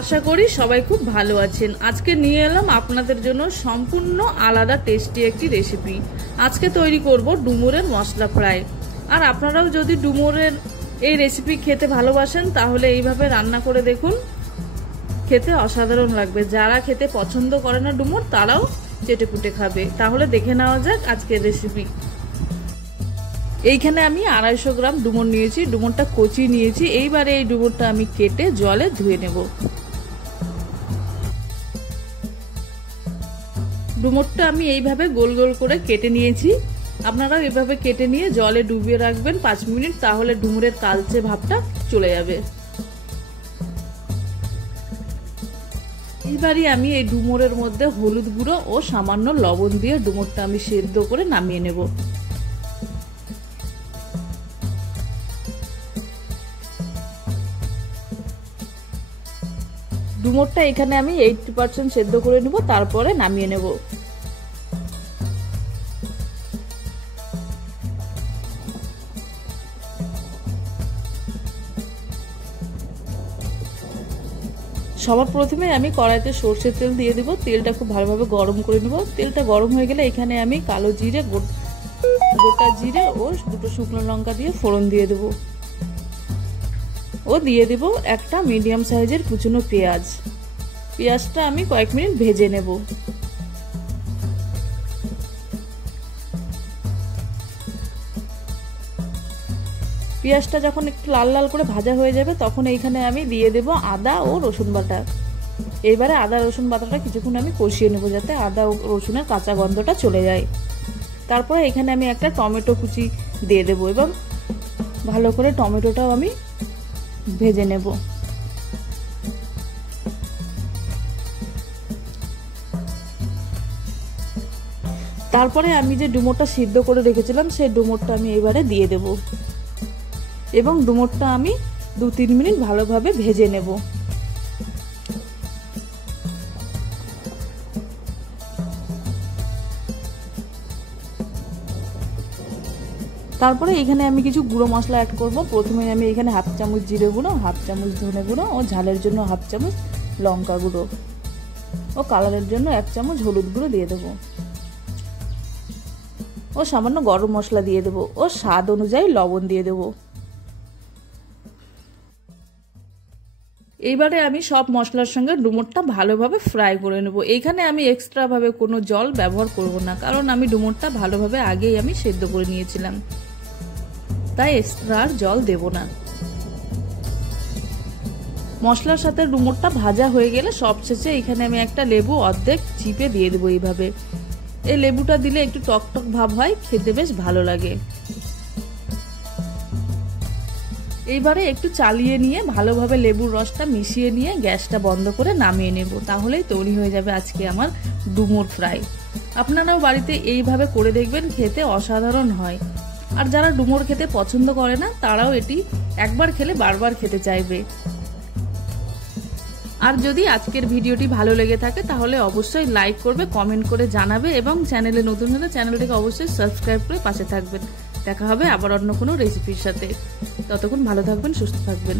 আশা করি সবাই খুব ভালো আছেন। আজকে নিয়ে এলাম আপনাদের জন্য সম্পূর্ণ আলাদা টেস্টি একটি রেসিপি। আজকে তৈরি করব ডুমুরের মশলা ফ্রাই। আর আপনারাও যদি ডুমুরের এই রেসিপি খেতে ভালোবাসেন তাহলে এইভাবে রান্না করে দেখুন, খেতে অসাধারণ লাগবে। যারা খেতে পছন্দ করে না ডুমুর তারাও চেটেপুটে খাবে। তাহলে দেখে নেওয়া যাক আজকের রেসিপি। এইখানে আমি 250 গ্রাম ডুমুর নিয়েছি, ডুমুরটা কচি নিয়েছি। এইবারে এই ডুমুরটা আমি কেটে জলে ধুয়ে নেব। ডুমুরটা আমি এইভাবে গোল গোল করে কেটে নিয়েছি। আপনারাও এইভাবে কেটে নিয়ে জলে ডুবিয়ে রাখবেন 5 মিনিট, তাহলে ডুমুরের কালচে ভাবটা চলে যাবে। এইবারে আমি এই ডুমুরের মধ্যে হলুদ গুঁড়ো ও সামান্য লবণ দিয়ে ডুমুরটা আমি সেদ্ধ করে নামিয়ে নেব। ডুমুরটা এখানে আমি 80% সেদ্ধ করে নেব, তারপরে নামিয়ে নেব। সবার প্রথমে আমি কড়াইতে সরষের তেল দিয়ে দেব। তেলটা খুব ভালোভাবে গরম করে নেব। তেলটা গরম হয়ে গেলে এখানে আমি কালো জিরে, গোটা জিরে ও 2টো শুকনো লঙ্কা দিয়ে ফোড়ন দিয়ে দেব। ও দিয়ে দেব একটা মিডিয়াম সাইজের কুচনো পেঁয়াজ। পেঁয়াজটা আমি কয়েক মিনিট ভেজে নেব। পেঁয়াজটা যখন একটু লাল লাল করে ভাজা হয়ে যাবে তখন এইখানে আমি দিয়ে দেব আদা ও রসুন বাটা। এইবারে আদা রসুন বাটাটা কিছুক্ষণ আমি কষিয়ে নেব যাতে আদা ও রসুনের কাঁচা গন্ধটা চলে যায়। তারপরে এখানে আমি একটা টমেটো কুচি দিয়ে দেব এবং ভালো করে টমেটোটাও আমি ভেজে নেব। তারপরে আমি যে ডুমুরটা সিদ্ধ করে রেখেছিলাম সেই ডুমুরটা আমি এবারে দিয়ে দেব এবং ডুমুরটা আমি 2-3 মিনিট ভালোভাবে ভেজে নেব। তারপরে এখানে আমি কিছু গুঁড়ো মশলা অ্যাড করব। প্রথমে আমি এখানে 1/2 চামচ জিরে গুঁড়ো, 1/2 চামচ ধনে গুঁড়ো ও ঝালের জন্য 1/2 চামচ লঙ্কা গুঁড়ো ও কালারের জন্য 1 চামচ হলুদ গুঁড়ো দিয়ে দেবো ও সামান্য গরম মশলা দিয়ে দেবো ও স্বাদ অনুযায়ী লবণ দিয়ে দেবো। এইবারে আমি সব মশলার সঙ্গে ডুমুরটা ভালোভাবে ফ্রাই করে নেব। এখানে আমি এক্সট্রা ভাবে কোনো জল ব্যবহার করব না, কারণ আমি ডুমুরটা ভালোভাবে আগেই আমি সেদ্ধ করে নিয়েছিলাম, তাই এক্সট্রা আর জল দেব না। মশলার সাথে ডুমুরটা ভাজা হয়ে গেলে সবশেষে এখানে আমি একটা লেবু অর্ধেক চিপে দিয়ে দেবো। এইভাবে এই লেবুটা দিলে একটু টকটক ভাব হয়, খেতে বেশ ভালো লাগে। এইবারে একটু চালিয়ে নিয়ে ভালোভাবে লেবুর রসটা মিশিয়ে নিয়ে গ্যাসটা বন্ধ করে নামিয়ে নেব। তাহলেই তৈরি হয়ে যাবে আজকে আমার ডুমুর ফ্রাই। আপনারাও বাড়িতে এইভাবে করে দেখবেন, খেতে অসাধারণ হয়। আর যারা ডুমুর খেতে পছন্দ করে না তারাও এটি একবার খেলে বারবার খেতে চাইবে। আর যদি আজকের ভিডিওটি ভালো লেগে থাকে তাহলে অবশ্যই লাইক করবে, কমেন্ট করে জানাবে এবং চ্যানেলে নতুন হলে চ্যানেলটিকে অবশ্যই সাবস্ক্রাইব করে পাশে থাকবেন। দেখা হবে আবার অন্য কোনো রেসিপির সাথে। ততক্ষণ ভালো থাকবেন, সুস্থ থাকবেন।